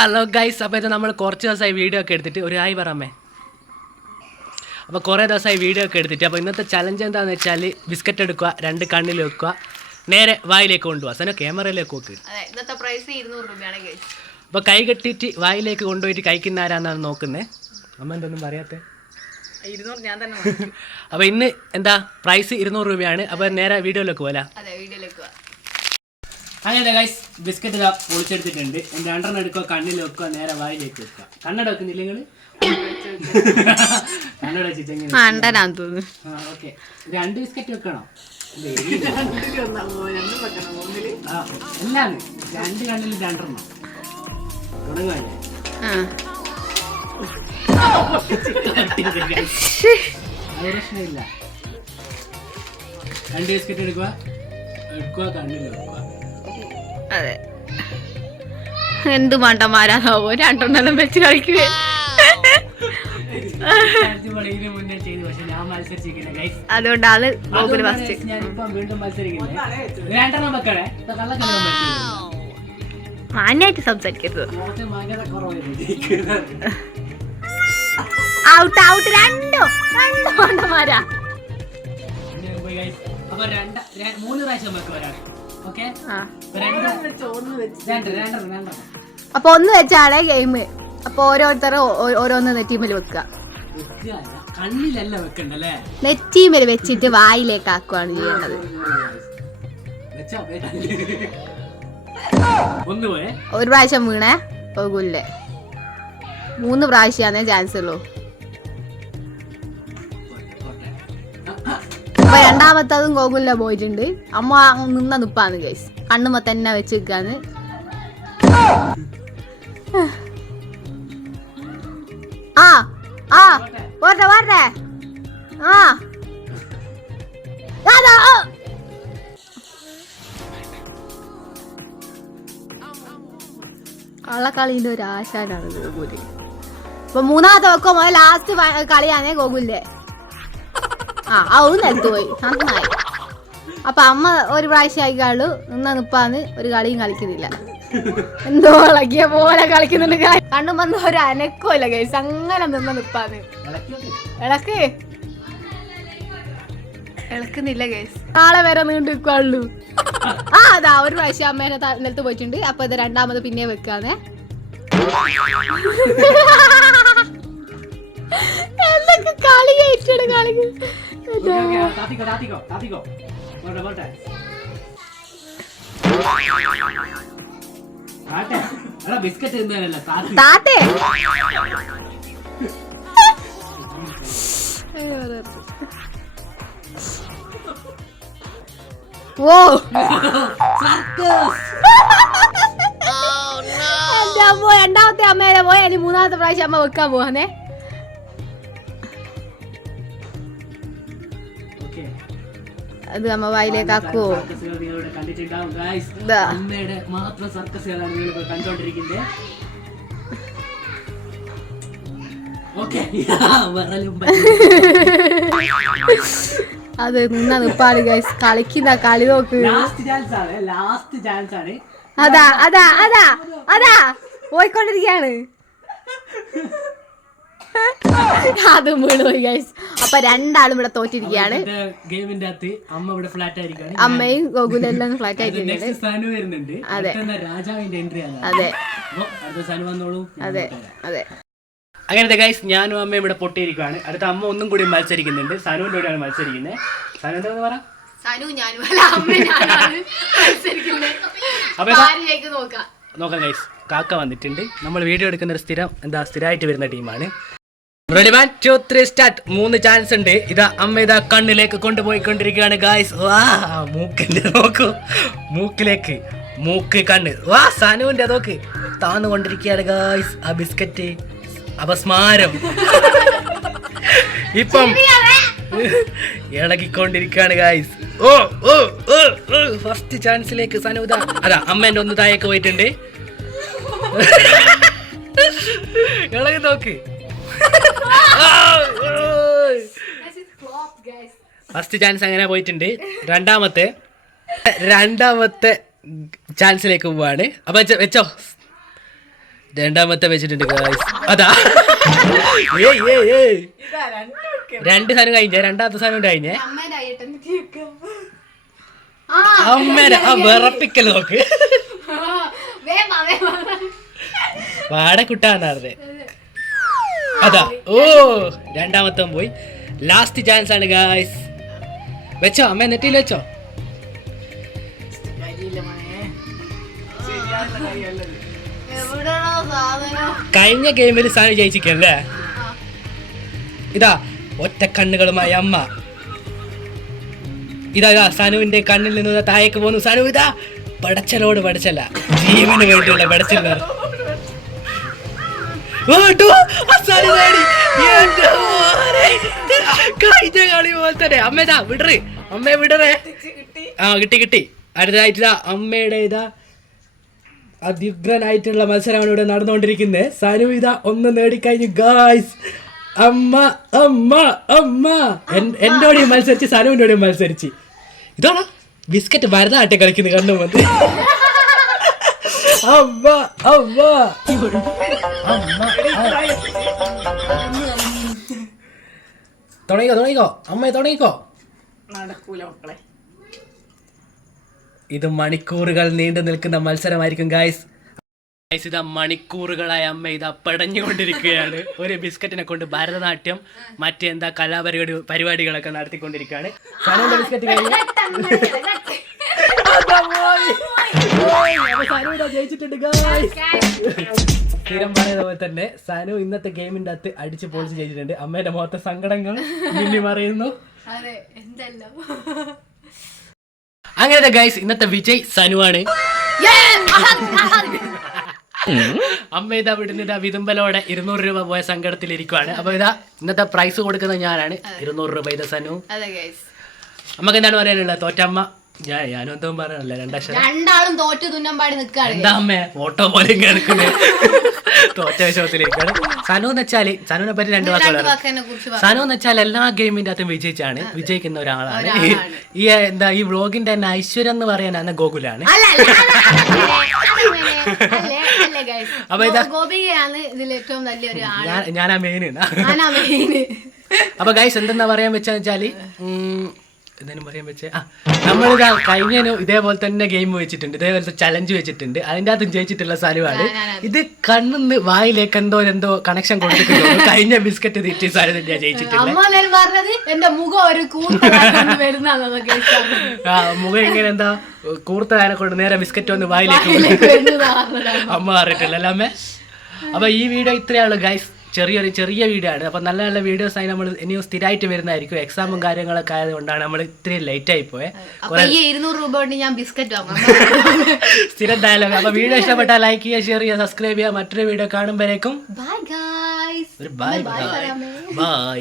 Hello guys, അപ്പോൾ ഇത് നമ്മൾ കുറച്ച് ദിവസമായി വീഡിയോ ഒക്കെ എടുത്തിട്ട് ഒരു ആയി പറമ്മേ. അപ്പോൾ കുറേ ദിവസമായി വീഡിയോ ഒക്കെ എടുത്തിട്ട് അപ്പോൾ ഇന്നത്തെ ചലഞ്ച് എന്താണെന്ന് വെച്ചാൽ ബിസ്ക്കറ്റ് എടുക്കുക, 2 കണ്ണിൽ വെക്കുക, നേരെ വായിലേക്ക് കൊണ്ടുപോകുക. സനോ ക്യാമറയിലേക്ക് നോക്ക്. ഇന്നത്തെ പ്രൈസ് 200 രൂപയാണ് ഗൈസ്. അപ്പോൾ കൈ കെട്ടിയിട്ട് വായിലേക്ക് കൊണ്ടുപോയിട്ട് കഴിക്കുന്ന ആരാന്നാണ് നോക്കുന്നത്. അമ്മ എന്തൊന്നും പറയാത്തേ? 200 ഞാൻ തന്നെ. അപ്പോൾ ഇന്ന് എന്താ പ്രൈസ് 200 രൂപയാണ്. അപ്പോൾ നേരെ വീഡിയോയിലേക്ക് പോകാം. അതെ, വീഡിയോയിലേക്ക് പോകാം. അങ്ങനെ ഗൈസ്, ബിസ്ക്കറ്റ് ഇതാ പൊളിച്ചെടുത്തിട്ടുണ്ട്. എൻ്റെ 2 എടുക്കുക, കണ്ണിൽ വെക്കുക, നേരെ വായിലേക്ക് വെക്കുക. കണ്ണട വെക്കുന്നില്ല നിങ്ങൾ? കണ്ണട വെച്ചിട്ടെങ്ങനെ? ഓക്കെ, 2 ബിസ്ക്കറ്റ് വെക്കണം. എല്ലാം 2 കണ്ണിൽ 2 എണ്ണം തുടങ്ങുവാല്ലേ? അത് പ്രശ്നമില്ല. 2 ബിസ്ക്കറ്റ് എടുക്കുക, കണ്ണിൽ വെക്കുക. അതെ, എന്ത് മണ്ടന്മാരാണാവോ 2 വെച്ച് കളിക്കുക. അതുകൊണ്ടാണ് മാന്യായിട്ട് സംസാരിക്കരുത്. Out out, 2 മണ്ടന്മാരാ. 3 പ്രാവശ്യം വെക്കുക. അപ്പൊ 1 വെച്ചാണ് ഗെയിം. അപ്പൊ ഓരോരുത്തരും ഓരോന്ന് ടീമിൽ വെക്കുക. കണ്ണിലല്ല വെക്കണ്ടല്ലേ, നെറ്റീമിൽ വെച്ചിട്ട് വായിലേക്ക് ആക്കുവാണ് ചെയ്യുന്നത്. ഒരു പ്രാവശ്യം വീണേ പോകൂല്ലേ, 3 പ്രാവശ്യമാണേ ചാൻസ് ഉള്ളൂ. അപ്പൊ 2ാമത്തതും ഗോകുലിലെ പോയിട്ടുണ്ട്. അമ്മ നിപ്പാന്ന് ഗൈസ്, കണ്ണുമ്പോ തന്നെ വെച്ച് നിൽക്കാന്ന്. പോട്ടെ പോട്ടെ. കള്ളക്കളീന്റെ ഒരു ആശാനാണ് ഗോകുല്. അപ്പൊ 3ാമത്തെ വെക്കുമ്പോ ലാസ്റ്റ് കളിയാണേ ഗോകുലിന്റെ. നിലത്ത് പോയി, നന്നായി. അപ്പൊ അമ്മ ഒരു പ്രാവശ്യം ആയിക്കാളു നിപ്പാന്ന് ഒരു കളിയും കളിക്കുന്നില്ല. എന്തോ ഇളകിയ പോലെ കളിക്കുന്നുണ്ട്. കണ്ണും വന്ന് ഒരു അനക്കമില്ല ഗൈസ്, അങ്ങനെ നിപ്പാന്ന്. ഇളക്കുന്നില്ല ഗൈസ്, നാളെ വരെ നീണ്ടു നിൽക്കുള്ളൂ. അതാ ഒരു പ്രാവശ്യം അമ്മേനെ നിലത്ത് പോയിട്ടുണ്ട്. അപ്പൊ ഇത് 2ാമത് പിന്നെ വെക്കാന്ന്. എന്തൊക്കെ കളി കഴിച്ചാണ് കളിക്കുന്നത്. താത്തേ ഓ എന്റെ അമ്മ 2ാമത്തെ അമ്മേനെ പോയി. ഇനി 3ാമത്തെ പ്രാവശ്യം അമ്മ വെക്കാൻ പോവാന്നേ. അത് അമ്മ വായിലേക്ക് ആക്കുവോ? അത് നിപ്പാട് ഗൈസ്, കളിക്കുന്ന കളി നോക്ക്. അതാ അതാ അതാ അതാ പോയിക്കൊണ്ടിരിക്കയാണ്. അതും വീണുപോയി ഗൈസ്. അപ്പൊ 2ആളും ഇവിടെ തോറ്റിരിക്കുകയാണ്. അമ്മയും ഗോകുലെല്ലാം ഫ്ലാറ്റ് ആയിട്ടുണ്ട്. അതെ അതെ അതെ അതെ. അങ്ങനത്തെ ഗൈസ്, ഞാനും അമ്മയും ഇവിടെ പൊട്ടിയിരിക്കുകയാണ്. അടുത്ത അമ്മ ഒന്നും കൂടി മത്സരിക്കുന്നുണ്ട്. സനുവിന്റെ കൂടെയാണ് മത്സരിക്കുന്നത്. സനു എന്താ പറ? നോക്കാം ഗൈസ്, കാക്ക വന്നിട്ടുണ്ട്. നമ്മൾ വീഡിയോ എടുക്കുന്ന ഒരു സ്ഥിരമായിട്ട് വരുന്ന ടീമാണ്. Ready 1 2 3 start. 3 ചാൻസ് ഉണ്ട്. ഇതാ അമ്മ ഇതാ കണ്ണിലേക്ക് കൊണ്ടുപോയിക്കൊണ്ടിരിക്കുകയാണ് ഗൈസ്. വാ, മൂക്കിന്റെ നോക്കൂ, മൂക്കിലേക്ക്, മൂക്ക് കണ്ണ്. വാ, സനുവിന്റെ നോക്ക് താന്നുകൊണ്ടിരിക്കുകയാണ് ഗൈസ്. ആ ബിസ്ക്കറ്റ് അപസ്മാരം ഇപ്പം ഇളകിക്കൊണ്ടിരിക്കുകയാണ് ഗൈസ്. ഓ ഓ ഓ ഫസ്റ്റ് ചാൻസിലേക്ക് സനു ഇതാ. അതാ അമ്മേന്റെ ഒന്ന് താഴേക്ക് പോയിട്ടുണ്ട്. ഇളകി നോക്ക്. ഫസ്റ്റ് ചാൻസ് അങ്ങനെ പോയിട്ടുണ്ട്. 2ാമത്തെ ചാൻസിലേക്ക് പോവാണ്. അപ്പൊ വെച്ചോ രണ്ടാമത്തെ വെച്ചിട്ടുണ്ട് ഗായ്സ്. അതാ രണ്ട് സാധനം കഴിഞ്ഞേ, രണ്ടാമത്തെ സാധനം കഴിഞ്ഞേ. അമ്മേനെ ആ വിറപ്പിക്കൽ നോക്ക്. വാടക്കുട്ടാന്നറിഞ്ഞേ. അതാ ഓ രണ്ടാമത്തെ പോയി. ലാസ്റ്റ് ചാൻസ് ആണ് ഗായ്സ്. വെച്ചോ അമ്മ നെറ്റിയിൽ വെച്ചോ. കഴിഞ്ഞ ഗെയിമിൽ സാധനം ജയിച്ചിക്കല്ലേ. ഇതാ ഒറ്റ കണ്ണുകളുമായി അമ്മ. ഇതാ സനുവിന്റെ കണ്ണിൽ നിന്ന് താഴേക്ക് പോകുന്നു. സനു ഇതാ പടച്ചലോട് പടച്ചല്ല, ജീവന് വേണ്ടിയുള്ള പടച്ചല്ല. കഴിഞ്ഞ കളി പോലെ തന്നെ. അമ്മേതാ വിടറ്, അമ്മയെ വിടറേ. ആ കിട്ടി കിട്ടി. അടുത്തതായിട്ട് ഇതാ അമ്മയുടെ ഇതാ അതിഗ്രനായിട്ടുള്ള മത്സരമാണ് ഇവിടെ നടന്നുകൊണ്ടിരിക്കുന്നത്. സനു ഇതാ ഒന്ന് നേടിക്കഴിഞ്ഞു ഗായ്സ്. അമ്മ അമ്മ അമ്മ എന്നോടെയും മത്സരിച്ച് സനുവിനോടെയും മത്സരിച്ച്. ഇതാണോ ബിസ്ക്കറ്റ് ഭരതനാട്യം കളിക്കുന്നത് കണ്ണു വന്ന്. അമ്മ അമ്മ തുടങ്ങിക്കോ തുടങ്ങിക്കോ അമ്മ തുടങ്ങിക്കോ. ഇത് മണിക്കൂറുകൾ നീണ്ടു നിൽക്കുന്ന മത്സരമായിരിക്കും ഗായ്സ്. ഇതാ മണിക്കൂറുകളായ അമ്മ ഇതാ പടഞ്ഞുകൊണ്ടിരിക്കുകയാണ്. ഒരു ബിസ്ക്കറ്റിനെ കൊണ്ട് ഭരതനാട്യം മറ്റെന്താ പരിപാടികളൊക്കെ നടത്തിക്കൊണ്ടിരിക്കുകയാണ്. സനുവിന്റെ ബിസ്ക്കറ്റ് കഴിഞ്ഞു. ജയിച്ചിട്ടുണ്ട് ഗായ്സ്. സ്ഥിരം പറയുന്ന പോലെ തന്നെ സനു ഇന്നത്തെ ഗെയിമിന്റെ അകത്ത് അടിച്ച് പൊളിച്ച് ജയിച്ചിട്ടുണ്ട്. അമ്മേന്റെ മുഖത്തെ സങ്കടങ്ങൾ മിന്നി മറിയുന്നു. അങ്ങനത്തെ ഗൈസ് ഇന്നത്തെ വിജയ് സനുവാണ്. അമ്മ ഇതാ വിടുന്ന ഇതാ വിതുമ്പലോടെ 200 രൂപ പോയ സങ്കടത്തിലിരിക്കുവാണ്. അപ്പൊ ഇതാ ഇന്നത്തെ പ്രൈസ് കൊടുക്കുന്നത് ഞാനാണ്. 200 രൂപ ഇതാ സനു. നമുക്ക് എന്താണ് പറയാനുള്ളത്? തോറ്റമ്മ ഞാനും എന്തോ പറയാനല്ലേ. രണ്ടാളും തോറ്റു തുന്നമ്പാടി നിൽക്കാണ്. എന്താ അമ്മ ഫോട്ടോ പോലെ കിടക്കുന്നത്. തോറ്റ വിഷയത്തിലേക്കാണ്. സനു എന്ന് വെച്ചാല് സനുവിനെ പറ്റി 2 വാക്കുകൾ. സനു എന്ന് വെച്ചാൽ എല്ലാ ഗെയിമിന്റെ അകത്തും വിജയിച്ചാണ്, വിജയിക്കുന്ന ഒരാളാണ്. ഈ എന്താ ഈ വ്ളോഗിന്റെ തന്നെ ഐശ്വര്യം എന്ന് പറയാൻ ഗോകുലാണ്. അപ്പൊ ഇതാ ഞാനാ മെയിൻ. അപ്പൊ ഗൈസ് എന്തെന്നാ പറയാൻ വെച്ചാല് എന്തായാലും പറയാൻ വെച്ചേ നമ്മളിതാ കഴിഞ്ഞതിന് ഇതേപോലെ തന്നെ ഗെയിം വെച്ചിട്ടുണ്ട്, ഇതേപോലത്തെ ചലഞ്ച് വെച്ചിട്ടുണ്ട്. അതിൻ്റെ അകത്തും ജയിച്ചിട്ടുള്ള സ്ഥലമാണ് ഇത്. കണ്ണിന്ന് വായിലേക്ക് എന്തോ കണക്ഷൻ കൊടുത്തിട്ടുണ്ട്. കഴിഞ്ഞ ബിസ്ക്കറ്റ് തിരിച്ച് സ്ഥലം തന്നെയാണ് ജയിച്ചിട്ടുള്ളത്. മുഖം ഇങ്ങനെ എന്താ കൂർത്തതിനെ കൊണ്ട് നേരെ ബിസ്ക്കറ്റ് വന്ന് വായിലേക്ക് അമ്മ പറഞ്ഞിട്ടില്ല അമ്മേ. അപ്പൊ ഈ വീഡിയോ ഇത്രയുള്ളൂ ഗൈസ്. ചെറിയ വീഡിയോ ആണ്. അപ്പം നല്ല നല്ല വീഡിയോസ് ആയി നമ്മൾ ഇനിയും സ്ഥിരമായിട്ട് വരുന്നതായിരിക്കും. എക്സാമും കാര്യങ്ങളൊക്കെ ആയതുകൊണ്ടാണ് നമ്മൾ ഇത്രയും ലേറ്റ് ആയി പോയത്. 200 രൂപ കൊണ്ട് ഞാൻ ബിസ്ക്കറ്റ് വാങ്ങാം. സ്ഥിരം ഡയലോഗ്. അപ്പൊ വീഡിയോ ഇഷ്ടപ്പെട്ടാൽ ലൈക്ക് ചെയ്യുക, ഷെയർ ചെയ്യുക, സബ്സ്ക്രൈബ് ചെയ്യുക. മറ്റൊരു വീഡിയോ കാണുമ്പോഴേക്കും ബൈ ഗൈസ്. Bye by.